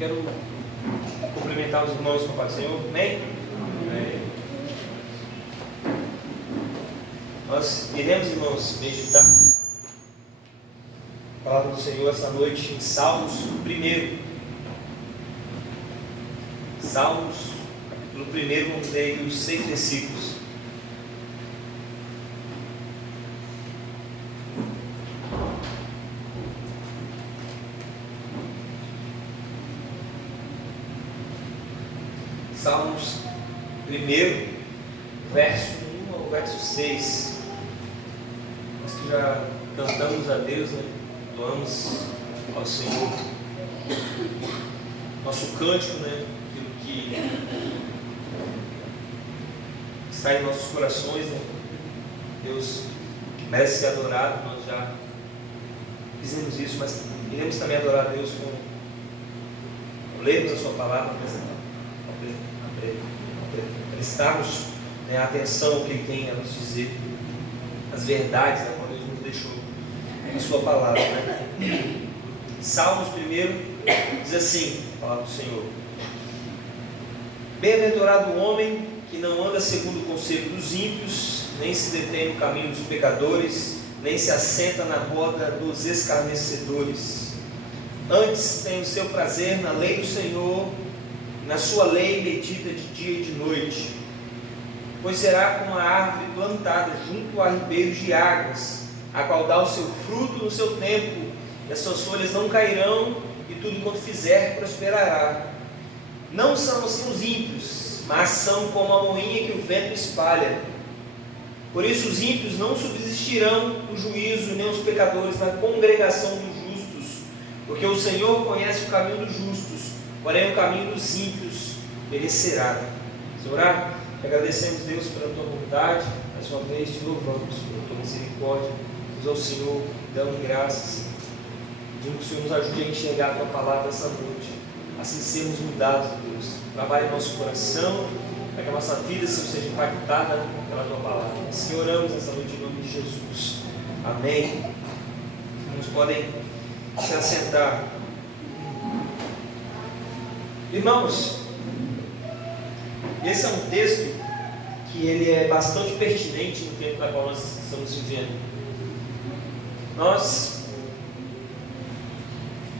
Quero cumprimentar os irmãos com a paz do Senhor. Amém? Amém. Nós iremos, irmãos, meditar a palavra do Senhor essa noite em Salmos 1. Salmos, capítulo 1, vamos ler os 6 versículos. Salmos 1, verso 1 ao verso 6. Nós que já cantamos a Deus, né? Doamos ao Senhor nosso cântico, né? Aquilo que está em nossos corações, né? Deus merece ser adorado. Nós já fizemos isso, mas iremos também adorar a Deus com lermos a sua palavra, prestarmos, né, a atenção que Ele tem a nos dizer, as verdades, né, quando Deus nos deixou em sua palavra, né? Salmos 1 diz assim, a palavra do Senhor: Bem-aventurado o homem que não anda segundo o conselho dos ímpios, nem se detém no caminho dos pecadores, nem se assenta na roda dos escarnecedores. Antes tem o seu prazer na lei do Senhor, na sua lei medita de dia e de noite. Pois será como uma árvore plantada junto a ribeiros de águas, a qual dá o seu fruto no seu tempo, e as suas folhas não cairão, e tudo quanto fizer prosperará. Não são assim os ímpios, mas são como a moinha que o vento espalha. Por isso os ímpios não subsistirão no juízo, nem os pecadores na congregação dos justos, porque o Senhor conhece o caminho dos justos, porém o caminho dos ímpios perecerá. Vamos orar? Agradecemos, Deus, pela tua bondade, mais uma vez te louvamos pela tua misericórdia. Deus ao Senhor, damos graças, pedimos que o Senhor nos ajude a enxergar a tua palavra essa noite, assim sermos mudados, Deus. Trabalhe em nosso coração, para que a nossa vida seja impactada pela tua palavra. Assim oramos essa noite em nome de Jesus. Amém. Irmãos, podem se assentar. Irmãos, esse é um texto que ele é bastante pertinente no tempo no qual nós estamos vivendo. Nós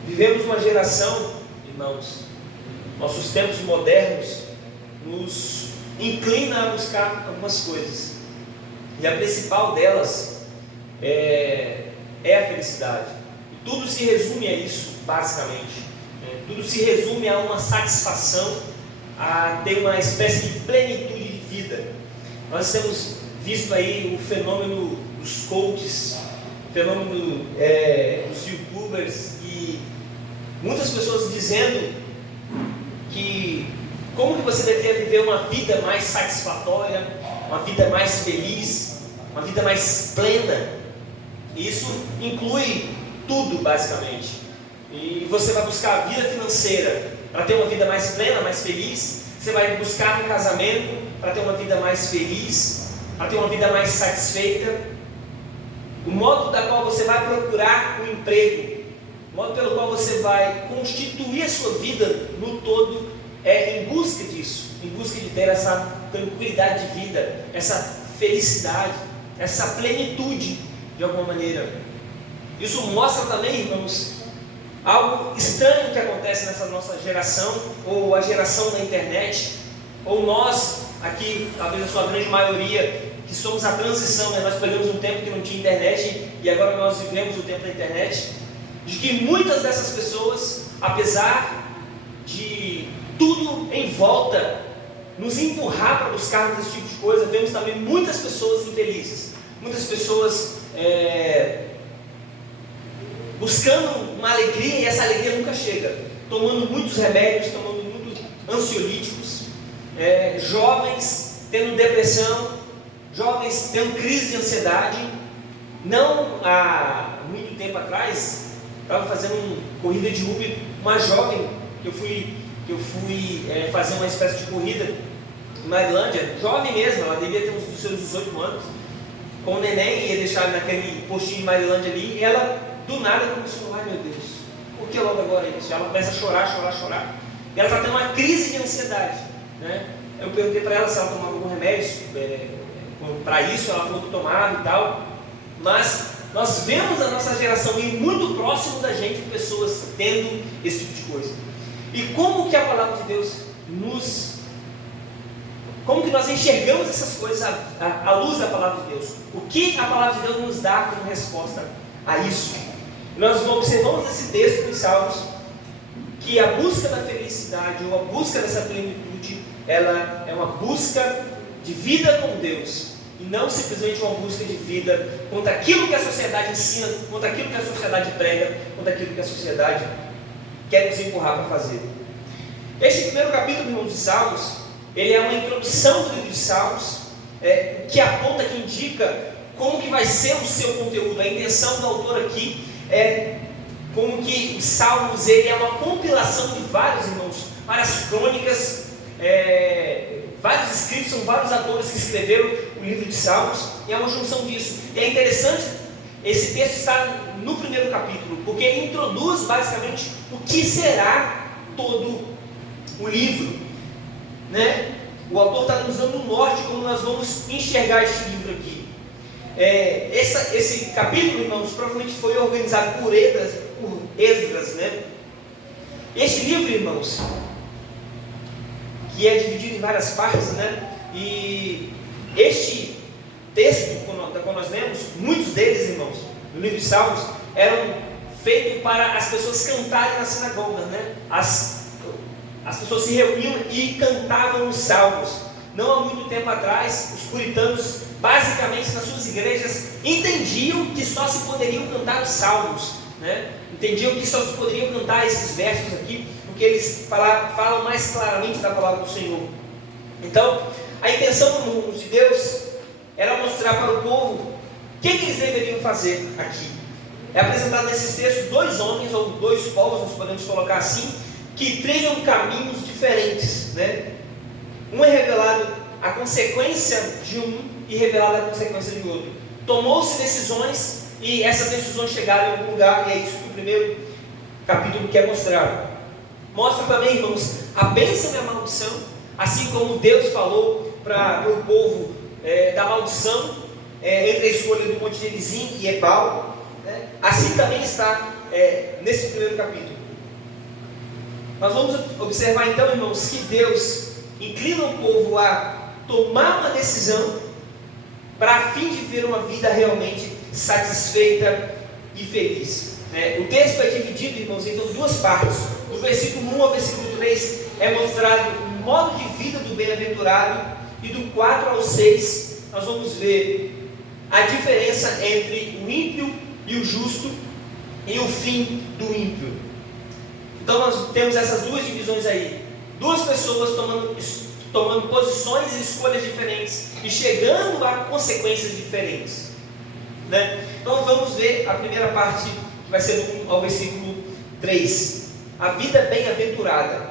vivemos uma geração, irmãos, nossos tempos modernos nos inclina a buscar algumas coisas, e a principal delas é a felicidade. E tudo se resume a isso, basicamente. Tudo se resume a uma satisfação, a ter uma espécie de plenitude de vida. Nós temos visto aí o fenômeno dos coaches, o fenômeno dos youtubers, e muitas pessoas dizendo que como que você deveria viver uma vida mais satisfatória, uma vida mais feliz, uma vida mais plena. E isso inclui tudo, basicamente. E você vai buscar a vida financeira para ter uma vida mais plena, mais feliz. Você vai buscar um casamento para ter uma vida mais feliz, para ter uma vida mais satisfeita. O modo da qual você vai procurar um emprego, o modo pelo qual você vai constituir a sua vida no todo, é em busca disso, em busca de ter essa tranquilidade de vida, essa felicidade, essa plenitude de alguma maneira. Isso mostra também, irmãos, algo estranho que acontece nessa nossa geração, ou a geração da internet, ou nós aqui, talvez a sua grande maioria, que somos a transição, né? Nós pegamos um tempo que não tinha internet e agora nós vivemos o tempo da internet, de que muitas dessas pessoas, apesar de tudo em volta nos empurrar para buscarmos esse tipo de coisa, vemos também muitas pessoas infelizes, muitas pessoas buscando uma alegria, e essa alegria nunca chega, tomando muitos remédios, tomando muitos ansiolíticos, jovens tendo depressão, jovens tendo crise de ansiedade. Não há muito tempo atrás, estava fazendo uma corrida de Uber, uma jovem que eu fui fazer uma espécie de corrida em Marilândia, jovem mesmo, ela devia ter uns dos seus 18 anos, com o neném, ia deixar naquele postinho de Marilândia ali, e ela do nada começou: ai meu Deus, por que é logo agora isso? Ela começa a chorar. E ela está tendo uma crise de ansiedade, né? Eu perguntei para ela se ela tomava algum remédio para isso, ela falou que tomava e tal. Mas nós vemos a nossa geração ir muito próximo da gente, pessoas tendo esse tipo de coisa. E como que a palavra de Deus como que nós enxergamos essas coisas à luz da palavra de Deus? O que a palavra de Deus nos dá como resposta a isso? Nós observamos nesse texto dos Salmos que a busca da felicidade ou a busca dessa plenitude, ela é uma busca de vida com Deus e não simplesmente uma busca de vida contra aquilo que a sociedade ensina, contra aquilo que a sociedade prega, contra aquilo que a sociedade quer nos empurrar para fazer. Este primeiro capítulo, irmãos, de Salmos, ele é uma introdução do livro de Salmos, que aponta, que indica como que vai ser o seu conteúdo. A intenção do autor aqui é como que os Salmos, ele é uma compilação de vários, irmãos, várias crônicas, vários escritos, são vários autores que escreveram o livro de Salmos, e é uma junção disso. E é interessante, esse texto está no primeiro capítulo, porque ele introduz basicamente o que será todo o livro, né? O autor está nos dando um norte como nós vamos enxergar este livro aqui. Esse capítulo, irmãos, provavelmente foi organizado por Esdras, né? Este livro, irmãos, que é dividido em várias partes, né? E este texto, quando nós lemos, muitos deles, irmãos, no livro de Salmos, eram feitos para as pessoas cantarem na sinagoga, né? As pessoas se reuniam e cantavam os salmos. Não há muito tempo atrás, os puritanos, basicamente nas suas igrejas, entendiam que só se poderiam cantar os salmos, né? Entendiam que só se poderiam cantar esses versos aqui, porque eles falam mais claramente da palavra do Senhor. Então, a intenção de Deus era mostrar para o povo o que eles deveriam fazer aqui. É apresentado nesses textos dois homens, ou dois povos, nós podemos colocar assim, que trilham caminhos diferentes, né? Um é revelado a consequência de um e revelado a consequência de outro. Tomou-se decisões e essas decisões chegaram em algum lugar, e é isso que o primeiro capítulo quer mostrar. Mostra também, irmãos, a bênção e a maldição, assim como Deus falou para o povo da maldição entre a escolha do Monte Gerizim e Ebal, né? Assim também está nesse primeiro capítulo. Nós vamos observar então, irmãos, que Deus inclina o povo a tomar uma decisão para a fim de viver uma vida realmente satisfeita e feliz. O texto é dividido, irmãos, em duas partes. Do versículo 1 ao versículo 3 é mostrado o modo de vida do bem-aventurado, e do 4 ao 6 nós vamos ver a diferença entre o ímpio e o justo e o fim do ímpio. Então nós temos essas duas divisões aí, duas pessoas tomando posições e escolhas diferentes e chegando a consequências diferentes, né? Então vamos ver a primeira parte, que vai ser do 1 ao versículo 3. A vida bem-aventurada.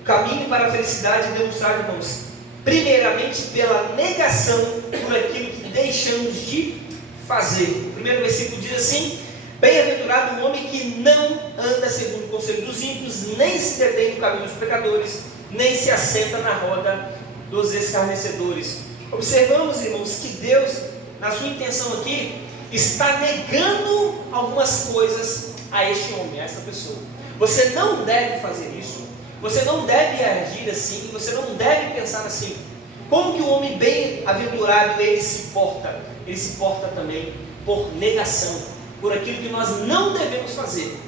O caminho para a felicidade é demonstrado, irmãos, primeiramente pela negação por aquilo que deixamos de fazer. O primeiro versículo diz assim: bem-aventurado o homem que não anda segundo o conselho dos ímpios, nem se detém no caminho dos pecadores, nem se assenta na roda dos escarnecedores. Observamos, irmãos, que Deus, na sua intenção aqui, está negando algumas coisas a este homem, a esta pessoa. Você não deve fazer isso, você não deve agir assim, você não deve pensar assim. Como que o homem bem-aventurado ele se porta? Ele se porta também por negação, por aquilo que nós não devemos fazer.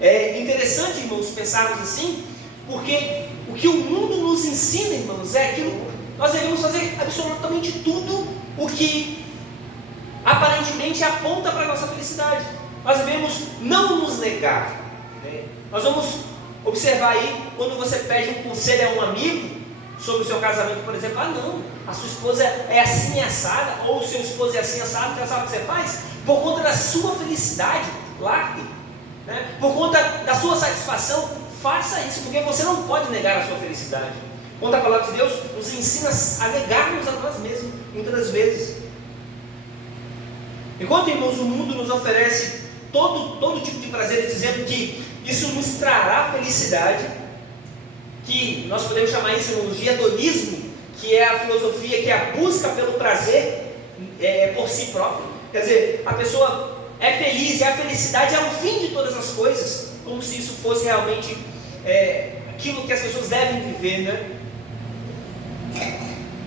É interessante, irmãos, pensarmos assim, porque o que o mundo nos ensina, irmãos, é aquilo que nós devemos fazer absolutamente tudo o que aparentemente aponta para a nossa felicidade. Nós devemos não nos negar, né? Nós vamos observar aí, quando você pede um conselho a um amigo sobre o seu casamento, por exemplo: não, a sua esposa é assim assada, ou o seu esposo é assim assado, então sabe o que você faz? Por conta da sua felicidade, largue, né? Por conta da sua satisfação, faça isso, porque você não pode negar a sua felicidade. Quando a palavra de Deus nos ensina a negarmos a nós mesmos, muitas das vezes. Enquanto, irmãos, o mundo nos oferece todo tipo de prazer, dizendo que isso nos trará felicidade, que nós podemos chamar isso, irmãos, de hedonismo, que é a filosofia, que é a busca pelo prazer por si próprio. Quer dizer, a pessoa é feliz e a felicidade é o fim de todas as coisas, como se isso fosse realmente aquilo que as pessoas devem viver, né?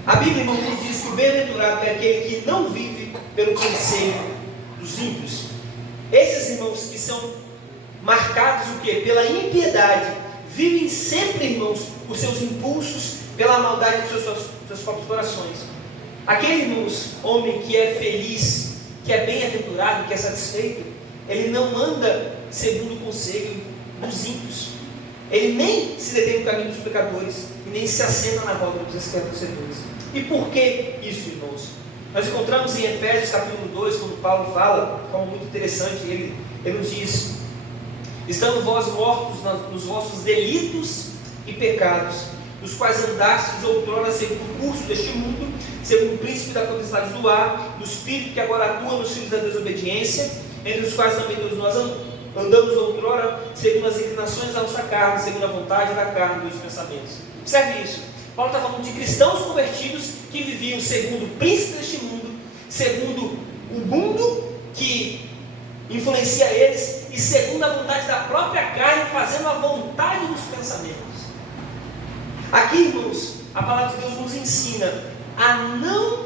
A Bíblia, irmãos, nos diz que o bem-aventurado é aquele que não vive pelo conselho dos ímpios. Esses irmãos que são marcados o quê? Pela impiedade, vivem sempre, irmãos, os seus impulsos, pela maldade dos seus próprios corações. Aquele, irmãos, homem que é feliz, que é bem-aventurado, que é satisfeito, ele não anda segundo o conselho dos ímpios. Ele nem se detém no caminho dos pecadores e nem se assenta na roda dos escarnecedores. E por que isso, irmãos? Nós encontramos em Efésios capítulo 2, quando Paulo fala, como muito interessante, ele nos diz: estando vós mortos nos vossos delitos e pecados, nos quais andastes outrora segundo o curso deste mundo, segundo o príncipe da potestade do ar, do espírito que agora atua nos filhos da desobediência, entre os quais também todos nós andamos outrora segundo as inclinações da nossa carne, segundo a vontade da carne e dos pensamentos. Observe isso. Paulo está falando de cristãos convertidos que viviam segundo o príncipe deste mundo, segundo o mundo que influencia eles e segundo a vontade da própria carne, fazendo a vontade dos pensamentos. Aqui, irmãos, a palavra de Deus nos ensina a não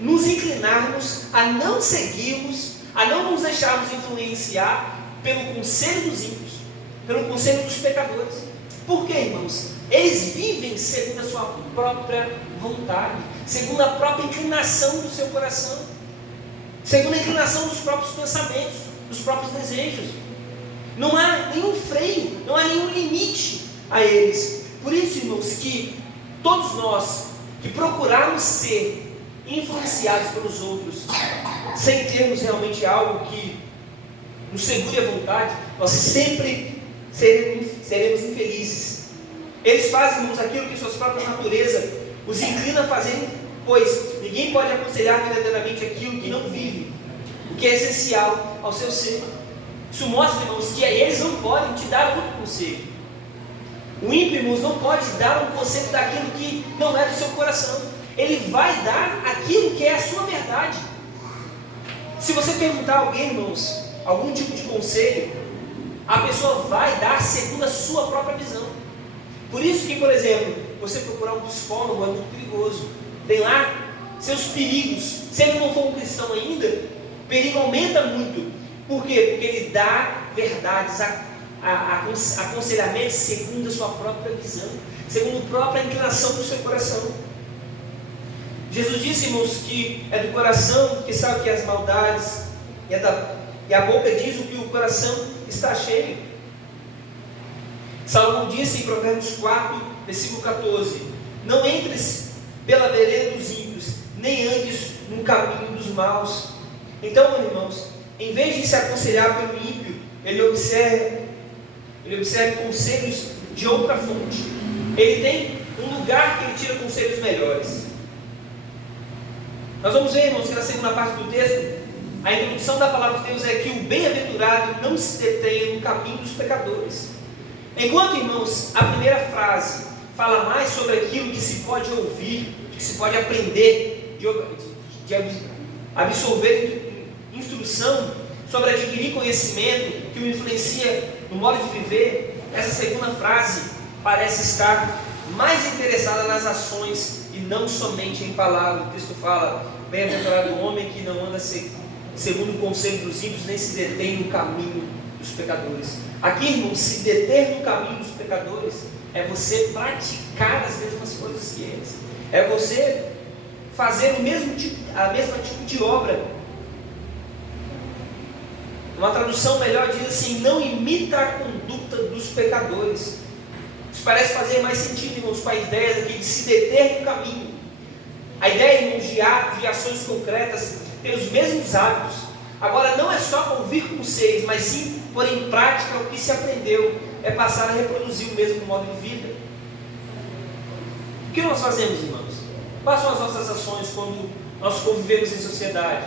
nos inclinarmos, a não seguirmos, a não nos deixarmos influenciar pelo conselho dos ímpios, pelo conselho dos pecadores. Por quê, irmãos? Eles vivem segundo a sua própria vontade, segundo a própria inclinação do seu coração, segundo a inclinação dos próprios pensamentos, dos próprios desejos. Não há nenhum freio, não há nenhum limite a eles. Por isso, irmãos, que todos nós que procurarmos ser influenciados pelos outros, sem termos realmente algo que nos segure a vontade, nós sempre seremos infelizes. Eles fazem, irmãos, aquilo que suas próprias naturezas os inclina a fazerem, pois ninguém pode aconselhar verdadeiramente aquilo que não vive, o que é essencial ao seu ser. Isso mostra, irmãos, que eles não podem te dar outro conselho. O ímpio, irmãos, não pode dar um conselho daquilo que não é do seu coração. Ele vai dar aquilo que é a sua verdade. Se você perguntar a alguém, irmãos, algum tipo de conselho, a pessoa vai dar segundo a sua própria visão. Por isso que, por exemplo, você procurar um psicólogo é muito perigoso. Tem lá seus perigos. Se ele não for um cristão ainda, o perigo aumenta muito. Por quê? Porque ele dá verdades, aconselhamentos segundo a sua própria visão, segundo a própria inclinação do seu coração. Jesus disse, irmãos, que é do coração que sabe que as maldades, e a boca diz o que o coração está cheio. Salomão disse em Provérbios 4, versículo 14: não entres pela vereda dos ímpios, nem andes no caminho dos maus. Então, irmãos, em vez de se aconselhar pelo ímpio, ele observa conselhos de outra fonte. Ele tem um lugar que ele tira conselhos melhores. Nós vamos ver, irmãos, que na segunda parte do texto, a introdução da palavra de Deus é que o bem-aventurado não se detenha no caminho dos pecadores. Enquanto, irmãos, a primeira frase fala mais sobre aquilo que se pode ouvir, que se pode aprender, de absorver instrução, sobre adquirir conhecimento, que o influencia no modo de viver, essa segunda frase parece estar mais interessada nas ações e não somente em palavras. O texto fala: bem-aventurado o homem que não anda segundo o conselho dos ímpios, nem se detém no caminho dos pecadores. Aqui, irmãos, se deter no caminho dos pecadores é você praticar as mesmas coisas que eles, é você fazer a mesma tipo de obra. Uma tradução melhor diz assim: não imita a conduta dos pecadores. Isso parece fazer mais sentido, irmãos, com a ideia aqui de se deter no caminho. A ideia, irmãos, de atos, de ações concretas, ter os mesmos hábitos. Agora, não é só ouvir conselhos, mas sim pôr em prática o que se aprendeu, é passar a reproduzir o mesmo modo de vida. O que nós fazemos, irmãos? Quais são as nossas ações quando nós convivemos em sociedade?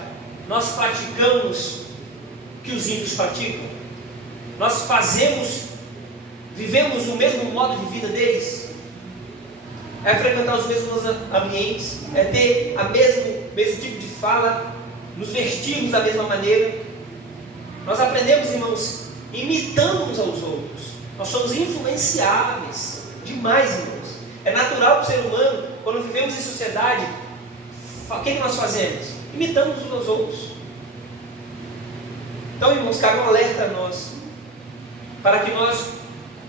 Nós praticamos o que os ímpios praticam? Nós vivemos o mesmo modo de vida deles? É frequentar os mesmos ambientes? É ter mesmo tipo de fala? Nos vestirmos da mesma maneira? Nós aprendemos, irmãos, imitando uns aos outros. Nós somos influenciáveis demais, irmãos. É natural para o ser humano, quando vivemos em sociedade, o que nós fazemos? Imitamos uns aos outros. Então, irmãos, cabe um alerta a nós, para que nós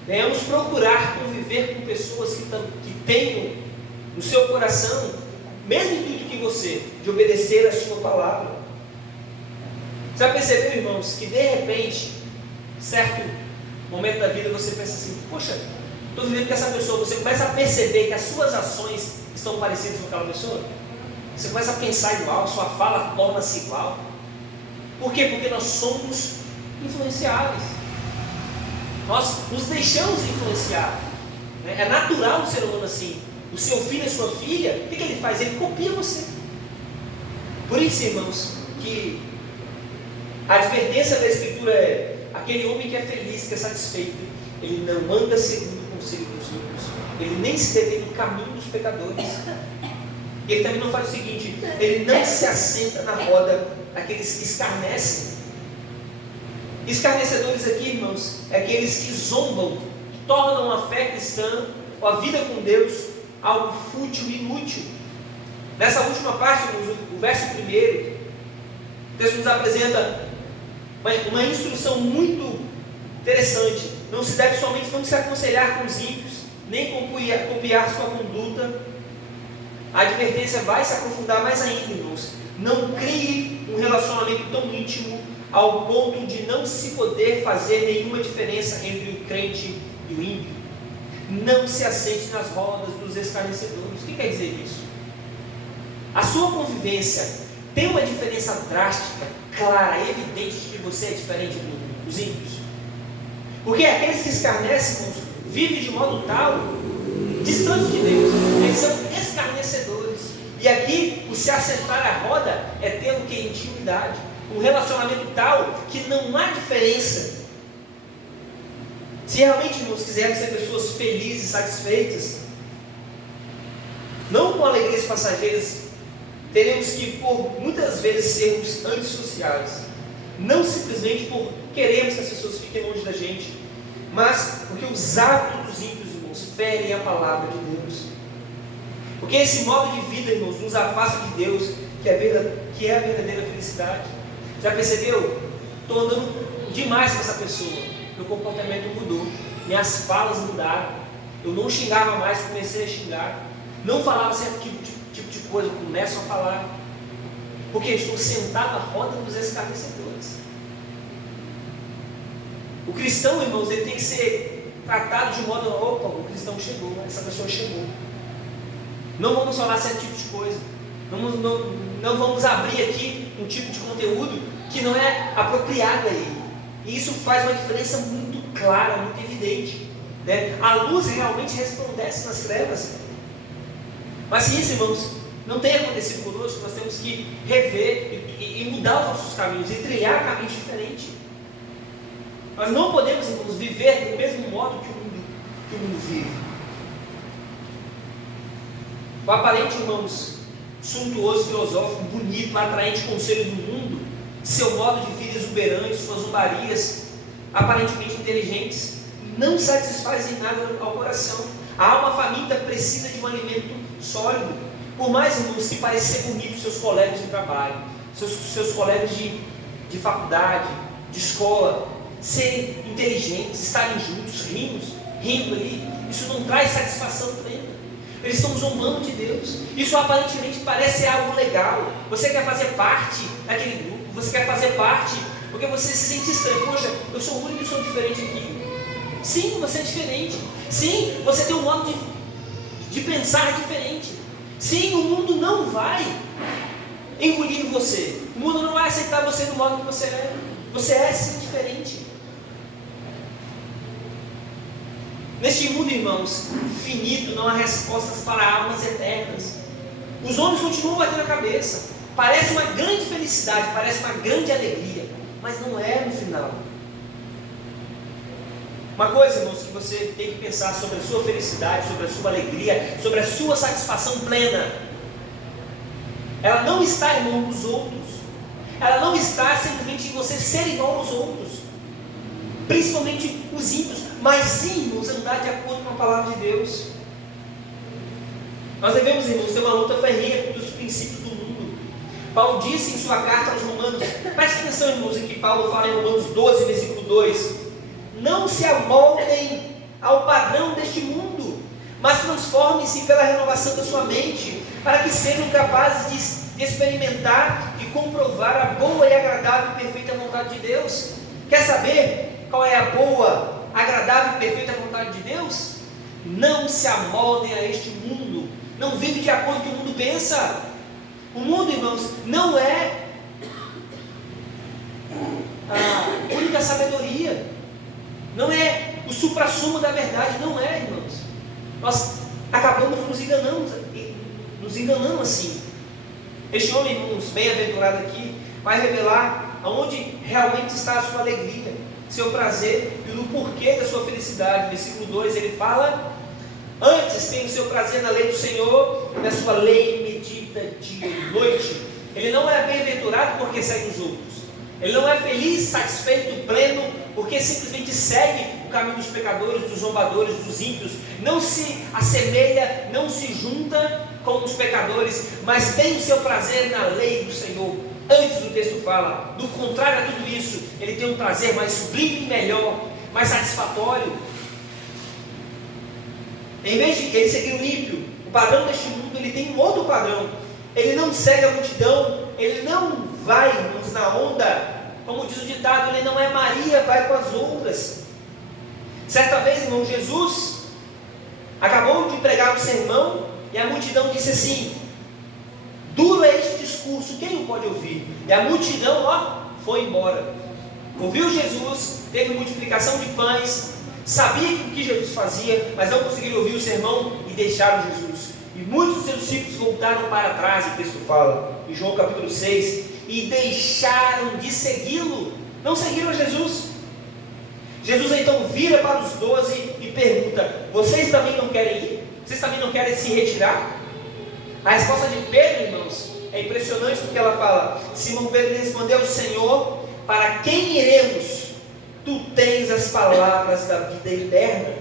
venhamos procurar conviver com pessoas que tenham no seu coração o mesmo intuito que você, de obedecer a sua palavra. Já percebeu, irmãos, que de repente, certo momento da vida, você pensa assim: poxa, estou vivendo com essa pessoa. Você começa a perceber que as suas ações estão parecidas com aquela pessoa. Você começa a pensar igual, sua fala torna-se igual. Por quê? Porque nós somos influenciáveis. Nós nos deixamos influenciar. É natural o ser humano assim. O seu filho e sua filha, o que ele faz? Ele copia você. Por isso, irmãos, que a advertência da Escritura é: aquele homem que é feliz, que é satisfeito, ele não anda segundo o conselho dos ímpios, ele nem se detém no caminho dos pecadores. E ele também não faz o seguinte: ele não se assenta na roda daqueles que escarnecem. Escarnecedores aqui, irmãos, é aqueles que zombam, que tornam a fé cristã ou a vida com Deus algo fútil e inútil. Nessa última parte, o verso 1, o texto nos apresenta uma instrução muito interessante. Não se deve somente não se aconselhar com os ímpios, nem copiar sua conduta. A advertência vai se aprofundar mais ainda, irmãos. Não crie um relacionamento tão íntimo ao ponto de não se poder fazer nenhuma diferença entre o crente e o ímpio. Não se assente nas rodas dos escarnecedores. O que quer dizer isso? A sua convivência tem uma diferença drástica, clara, evidente de que você é diferente dos ímpios. Porque aqueles que escarnecem, irmãos, vivem de modo tal, distante de Deus. Eles são escarnecedores. E aqui, o se assentar à roda é ter o que? Intimidade. Um relacionamento tal que não há diferença. Se realmente, irmãos, quisermos ser pessoas felizes, satisfeitas, não com alegrias passageiras, teremos que, por muitas vezes, sermos antissociais. Não simplesmente por queremos que as pessoas fiquem longe da gente, mas porque os hábitos dos ímpios, irmãos, ferem a palavra de Deus. Porque esse modo de vida, irmãos, nos afasta de Deus, que é a verdadeira felicidade. Já percebeu? Estou andando demais com essa pessoa. Meu comportamento mudou. Minhas falas mudaram. Eu não xingava mais, comecei a xingar. Não falava certo tipo de coisa, começo a falar. Porque eu estou sentado à roda dos escarnecedores. O cristão, irmãos, ele tem que ser tratado de modo: opa, o cristão chegou, essa pessoa chegou. Não vamos falar certo tipo de coisa. Não vamos abrir aqui um tipo de conteúdo que não é apropriado a ele. E isso faz uma diferença muito clara, muito evidente. A luz realmente resplandece nas trevas. Mas se isso, irmãos, não tem acontecido conosco, nós temos que rever e mudar os nossos caminhos, e trilhar caminhos diferentes. Nós não podemos, irmãos, viver do mesmo modo que o mundo vive. O aparente, irmãos, suntuoso, filosófico, bonito, atraente conselho do mundo, seu modo de vida exuberante, suas zombarias, aparentemente inteligentes, não satisfazem nada ao coração. A alma faminta precisa de um alimento sólido. Por mais, irmãos, que pareça ser bonito seus colegas de trabalho, seus colegas de faculdade, de escola, serem inteligentes, estarem juntos, rindo ali, isso não traz satisfação plena. Eles estão zombando de Deus. Isso aparentemente parece algo legal. Você quer fazer parte daquele grupo, você quer fazer parte porque você se sente estranho. Poxa, eu sou o único que sou diferente aqui. Sim, você é diferente. Sim, você tem um modo de pensar diferente. Sim, o mundo não vai engolir você. O mundo não vai aceitar você do modo que você é. Você é sim diferente. Neste mundo, irmãos, finito, não há respostas para almas eternas. Os homens continuam batendo a cabeça. Parece uma grande felicidade, parece uma grande alegria mas não é no final. Uma coisa, irmãos, que você tem que pensar sobre a sua felicidade, sobre a sua alegria, sobre a sua satisfação plena. Ela não está, irmão, nos outros. Ela não está simplesmente em você ser igual aos outros, principalmente os ímpios, mas sim, irmãos, andar de acordo com a palavra de Deus. Nós devemos, irmãos, ter uma luta ferrenha dos princípios do mundo. Paulo disse em sua carta aos Romanos, preste atenção, irmãos, em que Paulo fala em Romanos 12, versículo 2: não se amoldem ao padrão deste mundo, mas transformem-se pela renovação da sua mente, para que sejam capazes de experimentar e comprovar a boa e agradável e perfeita vontade de Deus. Quer saber qual é a boa, agradável e perfeita vontade de Deus? Não se amoldem a este mundo. Não vive de acordo com o que o mundo pensa. O mundo, irmãos, não é a única sabedoria, não é o suprassumo da verdade, não é, irmãos. Nós acabamos nos enganando assim. Este homem, irmãos, bem-aventurado aqui, vai revelar aonde realmente está a sua alegria, seu prazer e o porquê da sua felicidade. Versículo 2, ele fala: antes tem o seu prazer na lei do Senhor, na sua lei medita dia e noite. Ele não é bem-aventurado porque segue os outros. Ele não é feliz, satisfeito, pleno, porque simplesmente segue o caminho dos pecadores, dos zombadores, dos ímpios. Não se assemelha, não se junta com os pecadores, mas tem o seu prazer na lei do Senhor. Antes o texto fala, do contrário a tudo isso, ele tem um prazer mais sublime e melhor, mais satisfatório. Em vez de ele seguir o ímpio, o padrão deste mundo, ele tem um outro padrão. Ele não segue a multidão, ele não vai, irmãos, na onda, como diz o ditado, ele não é Maria, vai com as outras. Certa vez, irmão, Jesus acabou de pregar um sermão e a multidão disse assim: duro é este discurso, quem o pode ouvir? E a multidão, foi embora. Ouviu Jesus, teve multiplicação de pães, sabia o que Jesus fazia, mas não conseguiram ouvir o sermão e deixaram Jesus. E muitos dos seus discípulos voltaram para trás, o texto fala, em João capítulo 6, e deixaram de segui-lo, não seguiram a Jesus. Jesus então vira para os 12 e pergunta: vocês também não querem ir? Vocês também não querem se retirar? A resposta de Pedro, irmãos, é impressionante, porque ela fala: Simão Pedro respondeu: Senhor, para quem iremos? Tu tens as palavras da vida eterna.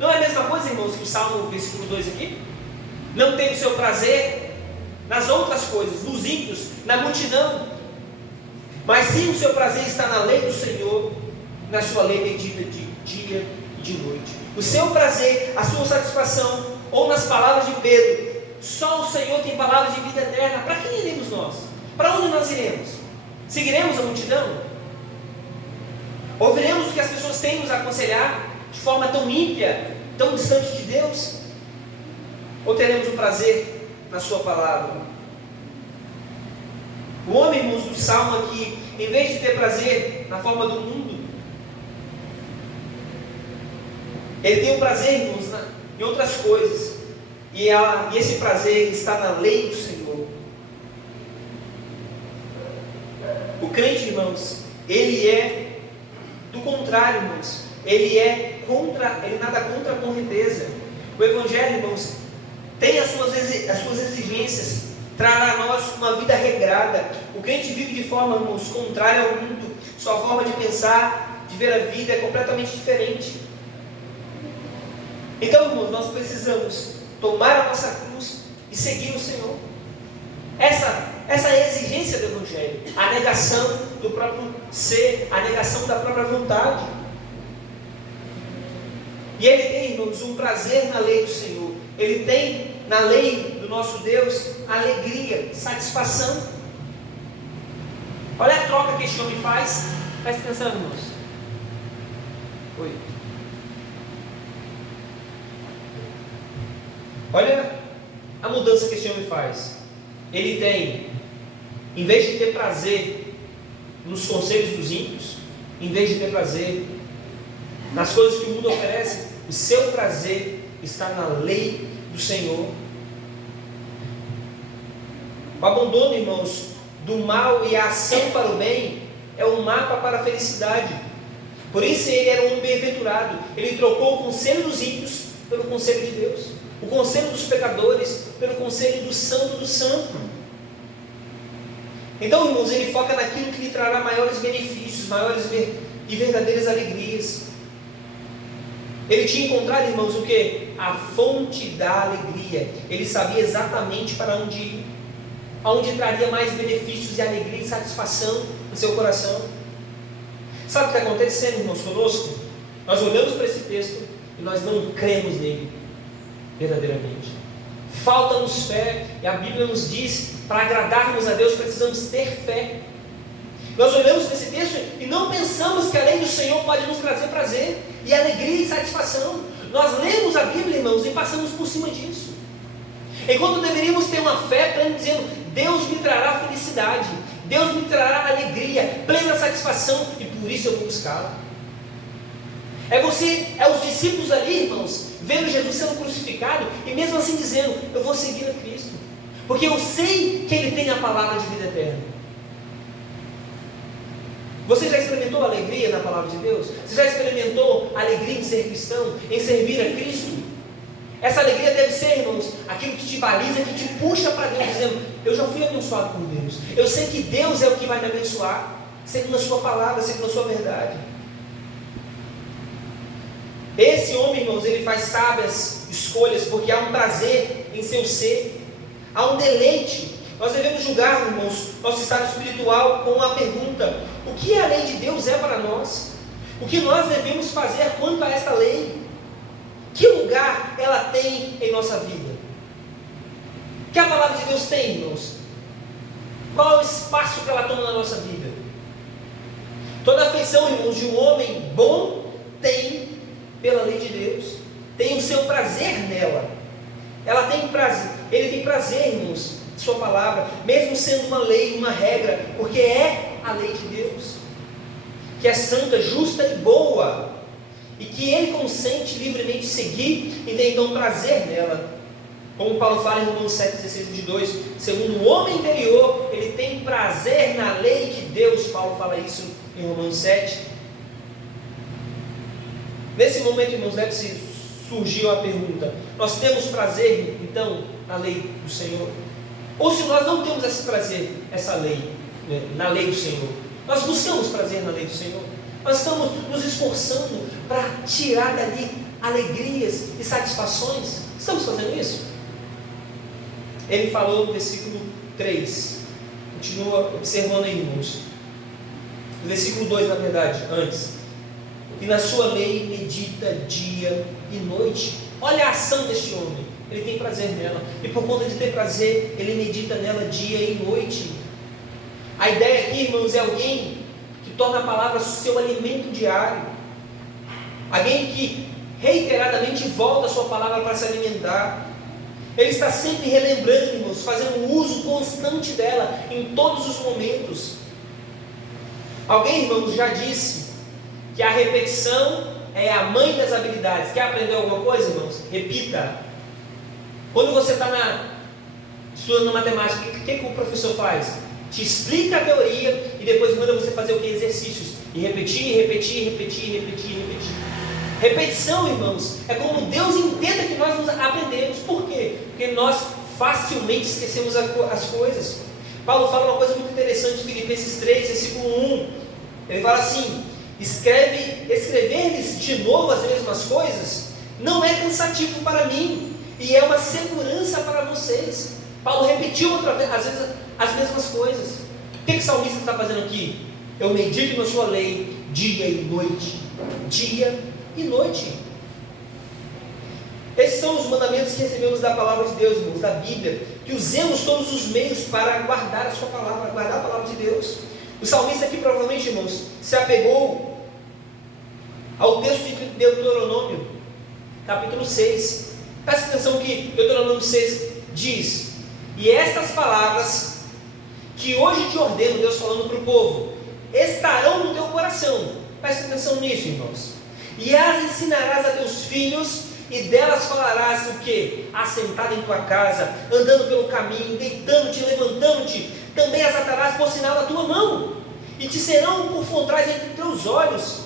Não é a mesma coisa, irmãos, que o Salmo, versículo 2 aqui? Não tem o seu prazer nas outras coisas, nos ímpios, na multidão, mas sim o seu prazer está na lei do Senhor, na sua lei medida de dia e de noite. O seu prazer, a sua satisfação, ou nas palavras de Pedro, só o Senhor tem palavras de vida eterna. Para quem iremos nós? Para onde nós iremos? Seguiremos a multidão? Ouviremos o que as pessoas têm nos aconselhar de forma tão ímpia, tão distante de Deus? Ou teremos o prazer na sua palavra? O homem, irmãos, do Salmo aqui, em vez de ter prazer na forma do mundo, ele tem o prazer, irmãos, em outras coisas. E esse prazer está na lei do Senhor. O crente, irmãos, ele é do contrário, irmãos. Ele nada contra a correnteza. O Evangelho, irmãos, tem as suas exigências, trará a nós uma vida regrada. O crente vive de forma, irmãos, contrária ao mundo. Sua forma de pensar, de ver a vida é completamente diferente. Então, irmãos, nós precisamos tomar a nossa cruz e seguir o Senhor. Essa é a exigência do Evangelho, a negação do próprio ser, a negação da própria vontade. E ele tem, irmãos, um prazer na lei do Senhor. Ele tem na lei do nosso Deus alegria, satisfação. Olha a troca que este homem faz. Presta atenção, irmãos. Oi. Olha a mudança que este homem faz. Ele tem, em vez de ter prazer nos conselhos dos ímpios, em vez de ter prazer nas coisas que o mundo oferece, o seu prazer está na lei do Senhor. O abandono, irmãos, do mal e a ação para o bem é um mapa para a felicidade. Por isso ele era um homem bem-aventurado. Ele trocou o conselho dos ímpios pelo conselho de Deus, o conselho dos pecadores pelo conselho do santo do santo. Então, irmãos, ele foca naquilo que lhe trará maiores benefícios, maiores e verdadeiras alegrias. Ele tinha encontrado, irmãos, o que? A fonte da alegria. Ele sabia exatamente para onde ir, aonde traria mais benefícios e alegria e satisfação no seu coração. Sabe o que está acontecendo, irmãos, conosco? Nós olhamos para esse texto e nós não cremos nele verdadeiramente. Falta-nos fé, e a Bíblia nos diz, para agradarmos a Deus precisamos ter fé. Nós olhamos para esse texto e não pensamos que a lei do Senhor pode nos trazer prazer e alegria e satisfação. Nós lemos a Bíblia, irmãos, e passamos por cima disso. Enquanto deveríamos ter uma fé plena, dizendo: Deus me trará felicidade, Deus me trará alegria, plena satisfação, e por isso eu vou buscá-la. É os discípulos ali, irmãos, vendo Jesus sendo crucificado, e mesmo assim dizendo: eu vou seguir a Cristo, porque eu sei que Ele tem a palavra de vida eterna. Você já experimentou a alegria na palavra de Deus? Você já experimentou a alegria em ser cristão, em servir a Cristo? Essa alegria deve ser, irmãos, aquilo que te baliza, que te puxa para Deus, dizendo: eu já fui abençoado por Deus, eu sei que Deus é o que vai me abençoar, segundo a sua palavra, segundo a sua verdade. Esse homem, irmãos, ele faz sábias escolhas, porque há um prazer em seu ser, há um deleite. Nós devemos julgar, irmãos, nosso estado espiritual com a pergunta: o que a lei de Deus é para nós? O que nós devemos fazer quanto a esta lei? Que lugar ela tem em nossa vida? Que a palavra de Deus tem, irmãos? Qual é o espaço que ela toma na nossa vida? Toda afeição, irmãos, de um homem bom tem pela lei de Deus, tem o seu prazer nela. Ela tem prazer, ele tem prazer, irmãos, em sua palavra, mesmo sendo uma lei, uma regra, porque é a lei de Deus, que é santa, justa e boa, e que ele consente livremente seguir e tem então prazer nela. Como Paulo fala em Romanos 7, 16 e 22, segundo o homem interior, ele tem prazer na lei de Deus. Paulo fala isso em Romanos 7. Nesse momento, irmãos, deve surgir a pergunta: nós temos prazer então na lei do Senhor? Ou se nós não temos esse prazer, essa lei, né, na lei do Senhor, nós buscamos prazer na lei do Senhor? Nós estamos nos esforçando para tirar dali alegrias e satisfações? Estamos fazendo isso? Ele falou no versículo 3, continua observando aí, irmãos, no versículo 2, na verdade, antes: e na sua lei medita dia e noite. Olha a ação deste homem, ele tem prazer nela, e por conta de ter prazer, ele medita nela dia e noite. A ideia aqui, irmãos, é alguém que torna a palavra seu alimento diário, alguém que reiteradamente volta a sua palavra para se alimentar. Ele está sempre relembrando, irmãos, fazendo um uso constante dela em todos os momentos. Alguém, irmãos, já disse que a repetição é a mãe das habilidades. Quer aprender alguma coisa, irmãos? Repita. Quando você está estudando matemática, o que o professor faz? Te explica a teoria e depois manda você fazer o que? Exercícios. E repetir, repetir, repetir, repetir, repetir. Repetição, irmãos, é como Deus entenda que nós nos aprendemos. Por quê? Porque nós facilmente esquecemos as coisas. Paulo fala uma coisa muito interessante em Filipenses 3, versículo 1. Ele fala assim: escrever-lhes de novo as mesmas coisas não é cansativo para mim, e é uma segurança para vocês. Paulo repetiu outra vez, às vezes, as mesmas coisas. O que o salmista está fazendo aqui? Eu medito na sua lei dia e noite. Dia e noite. Esses são os mandamentos que recebemos da palavra de Deus, irmãos, da Bíblia, que usemos todos os meios para guardar a sua palavra, guardar a palavra de Deus. O salmista aqui provavelmente, irmãos, se apegou ao texto de Deuteronômio, capítulo 6. Presta atenção que Deuteronômio 6 diz: e estas palavras que hoje te ordeno, Deus falando para o povo, estarão no teu coração. Presta atenção nisso, irmãos. E as ensinarás a teus filhos, e delas falarás o que? Assentado em tua casa, andando pelo caminho, deitando-te, levantando-te, também as atarás por sinal da tua mão, e te serão por frontrais entre teus olhos,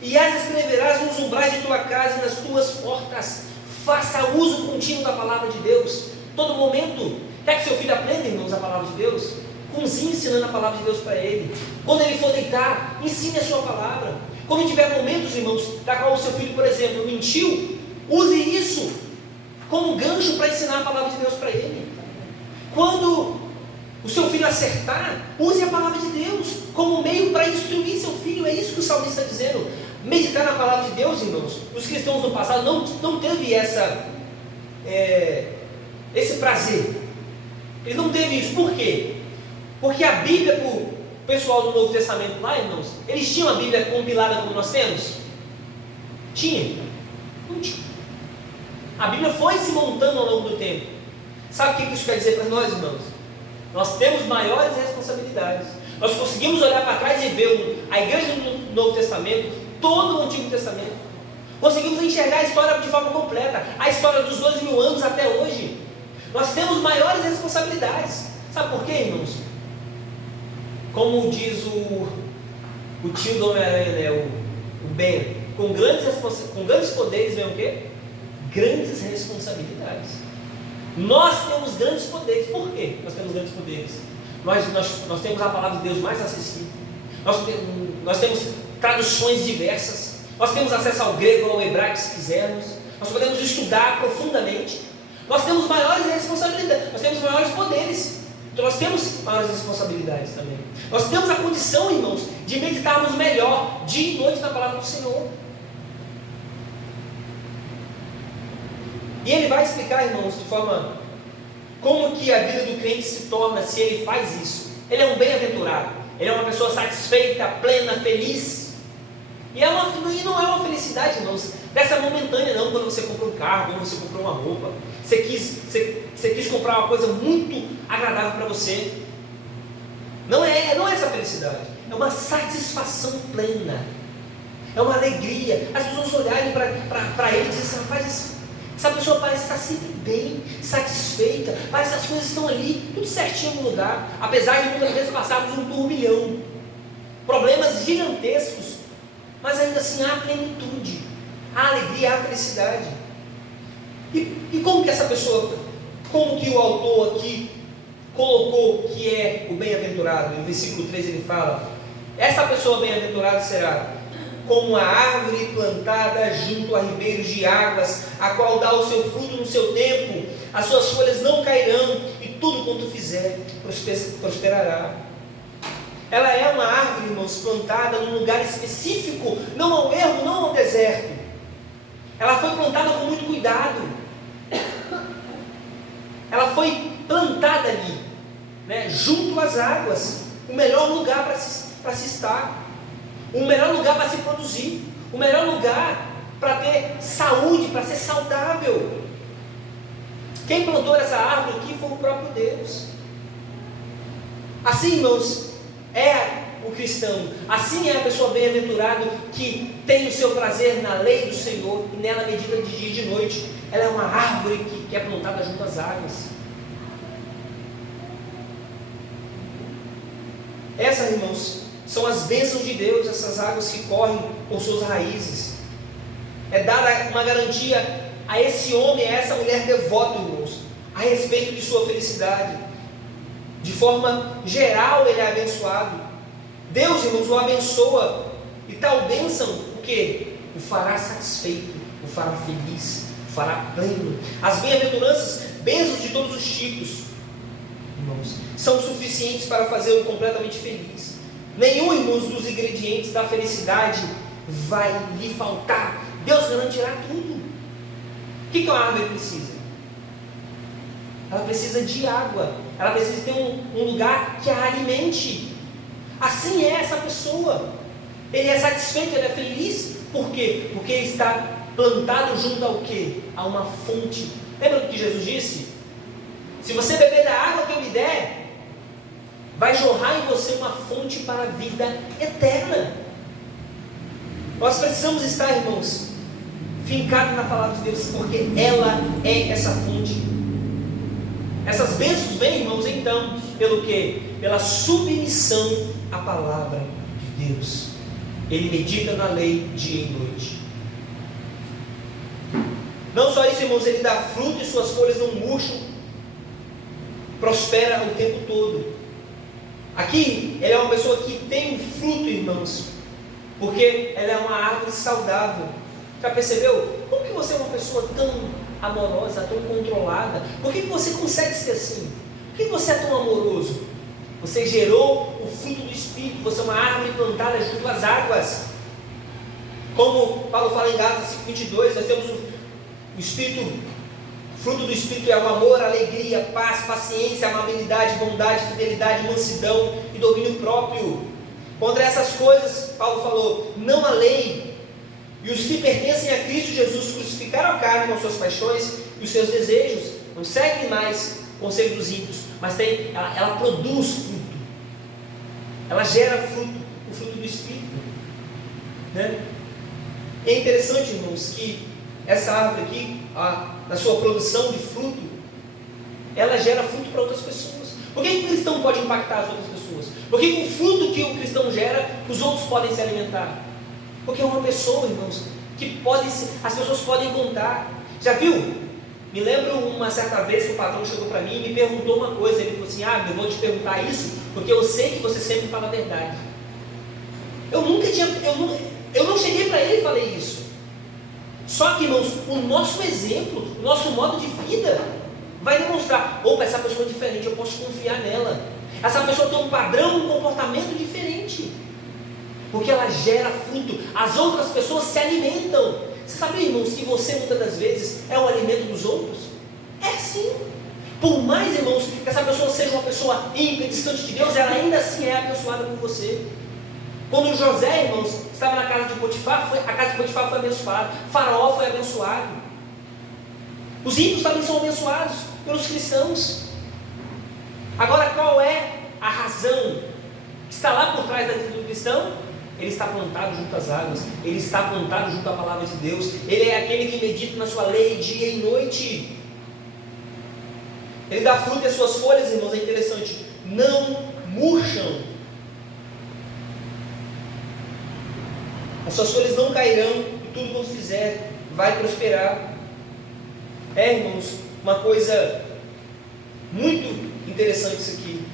e as escreverás nos umbrais de tua casa e nas tuas portas. Faça uso contínuo da palavra de Deus, todo momento. Quer que seu filho aprenda, irmãos, a palavra de Deus? Cozinhe ensinando a palavra de Deus para ele. Quando ele for deitar, ensine a sua palavra. Quando tiver momentos, irmãos, da qual o seu filho, por exemplo, mentiu, use isso como gancho para ensinar a palavra de Deus para ele. Quando o seu filho acertar, use a palavra de Deus como meio para instruir seu filho. É isso que o salmista está dizendo. Meditar na palavra de Deus, irmãos. Os cristãos no passado não teve esse prazer. Ele não teve isso. Por quê? Porque a Bíblia, para o pessoal do Novo Testamento lá, irmãos, eles tinham a Bíblia compilada como nós temos? Tinha? Não tinha. A Bíblia foi se montando ao longo do tempo. Sabe o que isso quer dizer para nós, irmãos? Nós temos maiores responsabilidades. Nós conseguimos olhar para trás e ver a igreja do Novo Testamento, todo o Antigo Testamento. Conseguimos enxergar a história de forma completa, a história dos 2000 anos até hoje. Nós temos maiores responsabilidades. Sabe por quê, irmãos? Como diz o tio do Homem-Aranha, né? o Ben, com grandes poderes vem o quê? Grandes responsabilidades. Nós temos grandes poderes. Por quê nós temos grandes poderes? Nós temos a palavra de Deus mais acessível. Nós temos traduções diversas. Nós temos acesso ao grego, ao hebraico, se quisermos. Nós podemos estudar profundamente. Nós temos maiores responsabilidades. Nós temos maiores poderes. Então nós temos maiores responsabilidades também. Nós temos a condição, irmãos, de meditarmos melhor dia e noite na palavra do Senhor. E ele vai explicar, irmãos, de forma como que a vida do crente se torna se ele faz isso. Ele é um bem-aventurado, ele é uma pessoa satisfeita, plena, feliz. E não é uma felicidade, irmãos, dessa momentânea não, quando você comprou um carro, quando você comprou uma roupa, você quis comprar uma coisa muito agradável para você. Não é essa felicidade, é uma satisfação plena, é uma alegria. As pessoas olharem para ele e dizem assim: rapaz, essa pessoa parece estar sempre bem, satisfeita, parece que as coisas estão ali, tudo certinho no lugar, apesar de muitas vezes passarmos um turbilhão, problemas gigantescos, mas ainda assim há plenitude, há alegria, há felicidade. E como que essa pessoa, como que o autor aqui colocou que é o bem-aventurado? No versículo 3 ele fala: essa pessoa bem-aventurada será como a árvore plantada junto a ribeiros de águas, a qual dá o seu fruto no seu tempo, as suas folhas não cairão, e tudo quanto fizer prosperará. Ela é uma árvore, irmãos, plantada num lugar específico, não ao ermo, não ao deserto. Ela foi plantada com muito cuidado. Ela foi plantada ali, né, junto às águas, o melhor lugar para se estar. O melhor lugar para se produzir, o melhor lugar para ter saúde, para ser saudável. Quem plantou essa árvore aqui foi o próprio Deus. Assim, irmãos, é o cristão, assim é a pessoa bem-aventurada que tem o seu prazer na lei do Senhor e nela medita de dia e de noite. Ela é uma árvore que é plantada junto às águas. Essas, irmãos, são as bênçãos de Deus, essas águas que correm por suas raízes. É dada uma garantia a esse homem, a essa mulher devota, irmãos, a respeito de sua felicidade. De forma geral ele é abençoado. Deus, irmãos, o abençoa. E tal bênção, o que? O fará satisfeito, o fará feliz, o fará pleno. As bem-aventuranças, bênçãos de todos os tipos, irmãos, são suficientes para fazê-lo completamente feliz. Nenhum, irmãos, dos ingredientes da felicidade vai lhe faltar. Deus garantirá tudo. O que uma árvore precisa? Ela precisa de água. Ela precisa ter um lugar que a alimente. Assim é essa pessoa. Ele é satisfeito, ele é feliz. Por quê? Porque ele está plantado junto ao quê? A uma fonte. Lembra do que Jesus disse? Se você beber da água que eu lhe der, vai jorrar em você uma fonte para a vida eterna. Nós precisamos estar, irmãos, fincados na palavra de Deus, porque ela é essa fonte. Essas bênçãos vêm, irmãos, então, pelo quê? Pela submissão a palavra de Deus. Ele medita na lei dia e noite. Não só isso, irmãos, ele dá fruto e suas folhas não murcham, prospera o tempo todo. Aqui, ele é uma pessoa que tem um fruto, irmãos, porque ela é uma árvore saudável. Já percebeu? Como que você é uma pessoa tão amorosa, tão controlada? Por que você consegue ser assim? Por que você é tão amoroso? Você gerou o fruto do Espírito, você é uma árvore plantada junto às águas. Como Paulo fala em Gálatas 5:22, nós temos o Espírito, o fruto do Espírito é o amor, alegria, paz, paciência, amabilidade, bondade, fidelidade, mansidão e domínio próprio. Contra essas coisas, Paulo falou, não há lei. E os que pertencem a Cristo Jesus crucificaram a carne com suas paixões e os seus desejos. Não seguem mais o conselho dos ímpios, mas ela produz fruto. Ela gera fruto, o fruto do Espírito. Né? É interessante, irmãos, que essa árvore aqui, na sua produção de fruto, ela gera fruto para outras pessoas. Por que o cristão pode impactar as outras pessoas? Por que o fruto que o cristão gera, os outros podem se alimentar? Porque é uma pessoa, irmãos, que as pessoas podem contar. Já viu? Me lembro uma certa vez que o patrão chegou para mim e me perguntou uma coisa. Ele falou assim, eu vou te perguntar isso, porque eu sei que você sempre fala a verdade. Eu não cheguei para ele e falei isso. Só que, irmãos, o nosso exemplo, o nosso modo de vida vai demonstrar, opa, essa pessoa é diferente, eu posso confiar nela. Essa pessoa tem um padrão, um comportamento diferente. Porque ela gera fruto. As outras pessoas se alimentam. Você sabia, irmãos, que você muitas das vezes é o alimento dos outros? É sim. Por mais, irmãos, que essa pessoa seja uma pessoa ímpia, distante de Deus, ela ainda assim é abençoada por você. Quando José, irmãos, estava na casa de Potifar, a casa de Potifar foi abençoada. Faraó foi abençoado. Os ímpios também são abençoados pelos cristãos. Agora, qual é a razão que está lá por trás da vida do cristão? Ele está plantado junto às águas, ele está plantado junto à palavra de Deus, ele é aquele que medita na sua lei dia e noite. Ele dá fruto e as suas folhas, irmãos, é interessante, não murcham. As suas folhas não cairão e tudo quanto fizer vai prosperar. Irmãos, uma coisa muito interessante isso aqui.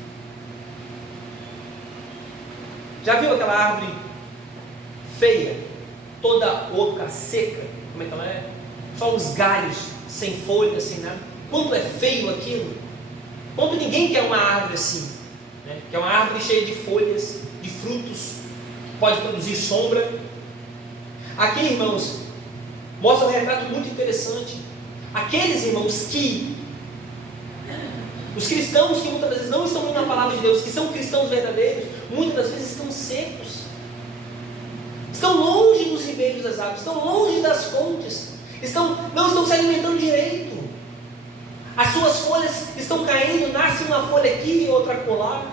Já viu aquela árvore feia, toda oca, seca? Como é que ela é? Só os galhos, sem folha, sem nada. Quanto é feio aquilo? Quanto ninguém quer uma árvore assim, né? Que é uma árvore cheia de folhas, de frutos, pode produzir sombra. Aqui, irmãos, mostra um retrato muito interessante. Aqueles, irmãos, os cristãos que muitas vezes não estão indo na palavra de Deus, que são cristãos verdadeiros, muitas das vezes estão secos, estão longe dos ribeiros das águas, estão longe das fontes, não estão se alimentando direito. As suas folhas estão caindo, nasce uma folha aqui e outra acolá.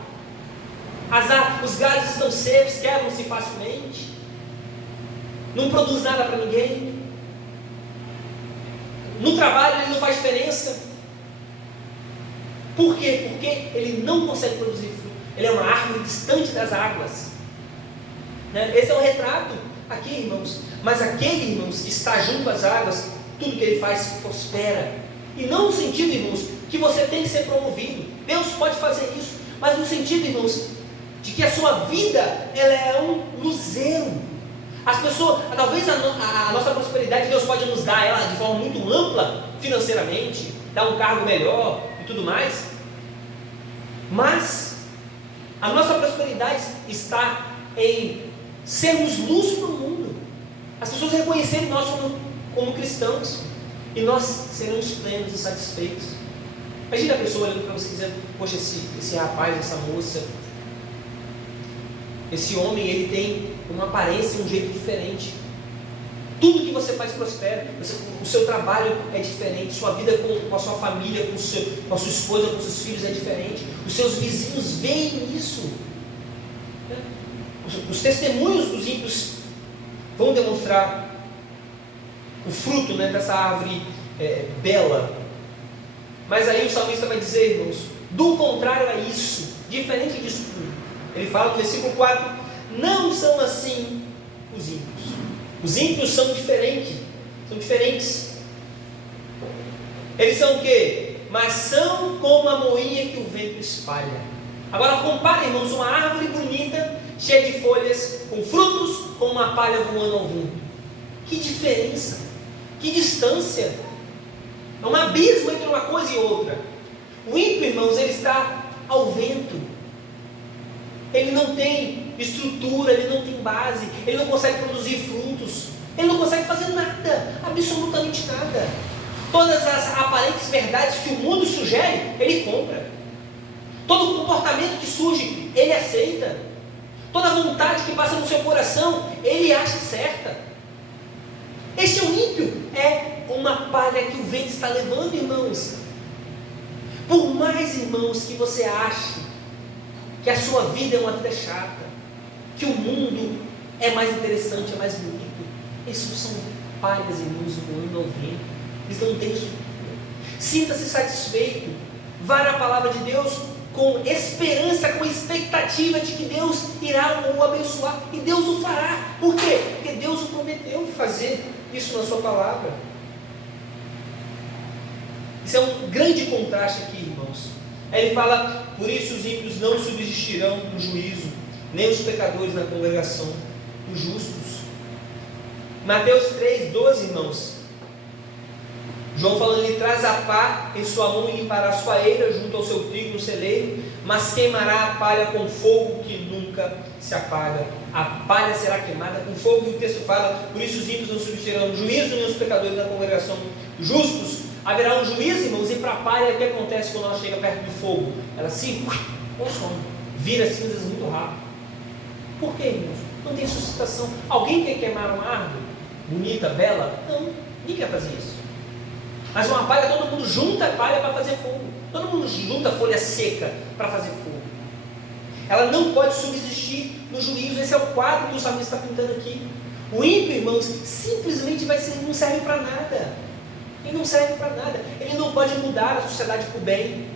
Os galhos estão secos, quebram-se facilmente, não produz nada para ninguém. No trabalho ele não faz diferença. Por quê? Porque ele não consegue produzir fruto. Ele é uma árvore distante das águas. Esse é o retrato aqui, irmãos. Mas aquele, irmãos, que está junto às águas, tudo que ele faz prospera. E não no sentido, irmãos, que você tem que ser promovido. Deus pode fazer isso. Mas no sentido, irmãos, de que a sua vida ela é um luzeiro. As pessoas, talvez a nossa prosperidade Deus pode nos dar ela de forma muito ampla, financeiramente, dar um cargo melhor e tudo mais, mas a nossa prosperidade está em sermos luz para o mundo, as pessoas reconhecerem nós como cristãos, e nós seremos plenos e satisfeitos. Imagina a pessoa olhando para você dizendo, poxa, esse rapaz, essa moça, esse homem, ele tem uma aparência, um jeito diferente. Tudo que você faz prospera. O seu trabalho é diferente, sua vida com a sua família, com a sua esposa, com os seus filhos é diferente. Os seus vizinhos veem isso. Os testemunhos dos ímpios vão demonstrar o fruto, dessa árvore bela. Mas aí o salmista vai dizer, irmãos, do contrário a isso, diferente disso tudo, Ele fala no versículo 4: não são assim os ímpios. Os ímpios são diferentes. Eles são o quê? Mas são como a moinha que o vento espalha. Agora compare, irmãos, uma árvore bonita, cheia de folhas, com frutos, com uma palha voando ao vento. Que diferença, que distância. É um abismo entre uma coisa e outra. O ímpio, irmãos, ele está ao vento. Ele não tem estrutura, ele não tem base, ele não consegue produzir frutos, ele não consegue fazer nada, absolutamente nada. Todas as aparentes verdades que o mundo sugere, ele compra. Todo comportamento que surge, ele aceita. Toda vontade que passa no seu coração, ele acha certa. Este é o ímpio, é uma palha que o vento está levando, irmãos. Por mais, irmãos, que você ache que a sua vida é uma vida chata, que o mundo é mais interessante, é mais bonito, esses são palhas, irmãos, voando ao vento. Eles não têm estrutura. Sinta-se satisfeito. Vá na palavra de Deus com esperança, com expectativa de que Deus irá o abençoar, e Deus o fará. Por quê? Porque Deus o prometeu fazer isso na sua palavra. Isso é um grande contraste aqui, irmãos. Aí ele fala: por isso os ímpios não subsistirão no juízo, nem os pecadores na congregação dos justos. Mateus 3,12, irmãos. João falando: ele traz a pá em sua mão e limpará sua eira junto ao seu trigo no celeiro, mas queimará a palha com fogo que nunca se apaga. A palha será queimada com fogo, e o texto fala: por isso os ímpios não subsistirão no juízo, nem os pecadores na congregação dos justos. Haverá um juízo, irmãos, e para a palha, o que acontece quando ela chega perto do fogo? Ela se consome, vira cinzas muito rápido. Por quê, irmãos? Não tem sustentação. Alguém quer queimar uma árvore bonita, bela? Não, ninguém quer fazer isso. Mas uma palha, todo mundo junta a palha para fazer fogo. Todo mundo junta folha seca para fazer fogo. Ela não pode subsistir no juízo. Esse é o quadro que o salmista está pintando aqui. O ímpio, irmãos, simplesmente não serve para nada. Ele não serve para nada. Ele não pode mudar a sociedade para o bem.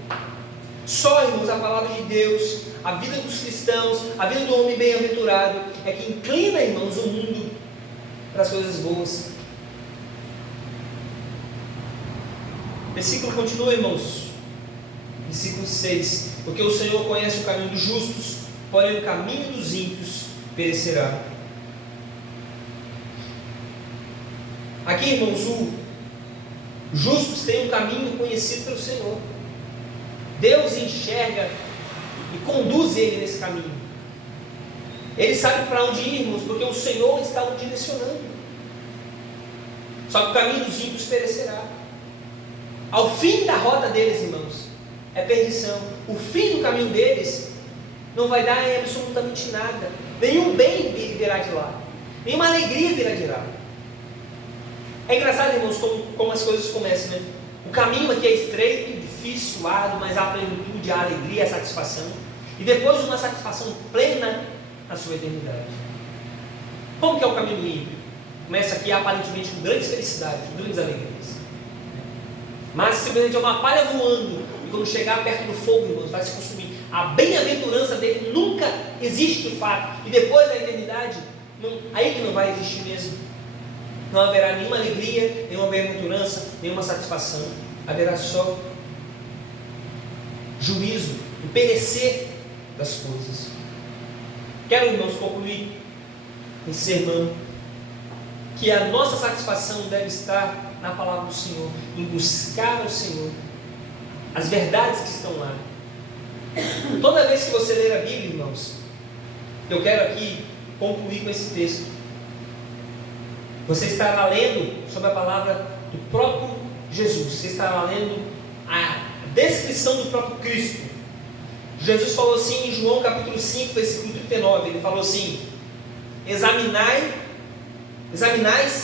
Só, irmãos, a palavra de Deus, a vida dos cristãos, a vida do homem bem-aventurado é que inclina, irmãos, o mundo para as coisas boas. Versículo continua, irmãos. Versículo 6: porque o Senhor conhece o caminho dos justos, porém o caminho dos ímpios perecerá. Aqui, irmãos, os justos têm um caminho conhecido pelo Senhor. Deus enxerga e conduz ele nesse caminho. Ele sabe para onde ir, irmãos, porque o Senhor está o direcionando. Só que o caminho dos ímpios perecerá. Ao fim da rota deles, irmãos, é perdição. O fim do caminho deles não vai dar em absolutamente nada. Nenhum bem virá de lá, nenhuma alegria virá de lá. É engraçado, irmãos, como as coisas começam, né? O caminho aqui é estreito, difícil, árduo, mas há plenitude, há alegria, há satisfação. E depois uma satisfação plena na sua eternidade. Como que é o caminho do ímpio? Começa aqui aparentemente com grandes felicidades, com grandes alegrias. Mas simplesmente é uma palha voando, e quando chegar perto do fogo, irmãos, vai se consumir. A bem-aventurança dele nunca existe de fato. E depois da eternidade, aí que não vai existir mesmo. Não haverá nenhuma alegria, nenhuma bem-aventurança, nenhuma satisfação. Haverá só juízo, o perecer das coisas. Quero, irmãos, concluir esse sermão que a nossa satisfação deve estar na palavra do Senhor, em buscar ao Senhor as verdades que estão lá. Toda vez que você ler a Bíblia, irmãos, eu quero aqui concluir com esse texto. Você estará lendo sobre a palavra do próprio Jesus. Você estará lendo a descrição do próprio Cristo. Jesus falou assim em João capítulo 5, versículo 39. Ele falou assim: examinais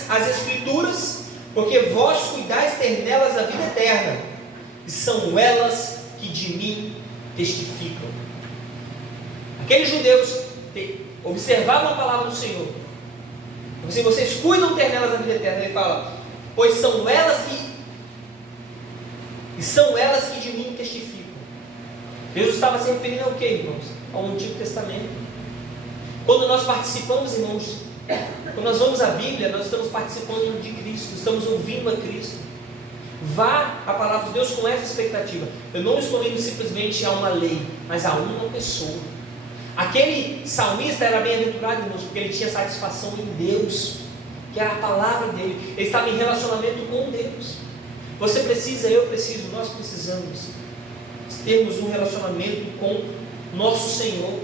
as Escrituras, porque vós cuidais ter nelas a vida eterna, e são elas que de mim testificam. Aqueles judeus observavam a palavra do Senhor. Se vocês cuidam ter nelas a vida eterna, ele fala, pois são elas que de mim testificam. Jesus estava se referindo ao que, irmãos? ao Antigo Testamento. Quando nós participamos, irmãos, quando nós vamos à Bíblia, nós estamos participando de Cristo, estamos ouvindo a Cristo. Vá à palavra de Deus com essa expectativa. Eu não estou indo simplesmente a uma lei, mas a uma pessoa. Aquele salmista era bem-aventurado, irmãos, porque ele tinha satisfação em Deus, que era a palavra dele. Ele estava em relacionamento com Deus. Você precisa, eu preciso, nós precisamos termos um relacionamento com nosso Senhor.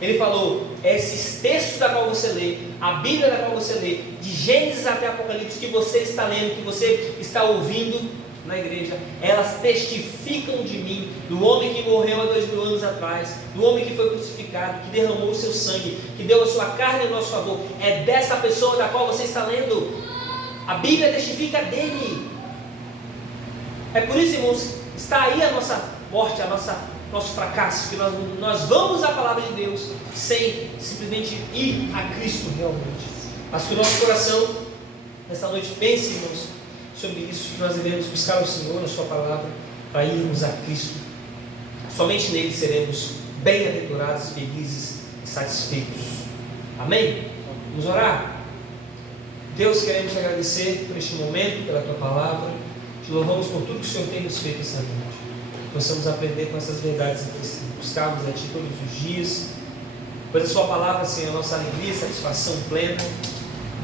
Ele falou, esses textos da qual você lê, a Bíblia da qual você lê, de Gênesis até Apocalipse, que você está lendo, que você está ouvindo na igreja, elas testificam de mim, do homem que morreu há 2000 anos atrás, do homem que foi crucificado, que derramou o seu sangue, que deu a sua carne em nosso favor. É dessa pessoa da qual você está lendo. A Bíblia testifica dele. É por isso, irmãos, está aí a nossa morte, nosso fracasso, que nós vamos à palavra de Deus sem simplesmente ir a Cristo realmente. Mas que o nosso coração, nessa noite, pense, irmãos, sobre isso, que nós devemos buscar o Senhor na sua palavra, para irmos a Cristo. Somente nele seremos bem-aventurados, felizes e satisfeitos. Amém? Vamos orar? Deus, queremos te agradecer por este momento, pela tua palavra. Te louvamos por tudo que o Senhor tem nos feito essa noite. Possamos aprender com essas verdades e buscarmos a Ti todos os dias, pois a Sua palavra, Senhor, é a nossa alegria e satisfação plena.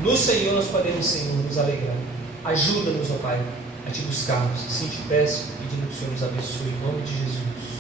No Senhor nós podemos, Senhor, nos alegrar. Ajuda-nos, ó Pai, a Te buscarmos. Assim te peço, pedindo que o Senhor nos abençoe, em nome de Jesus.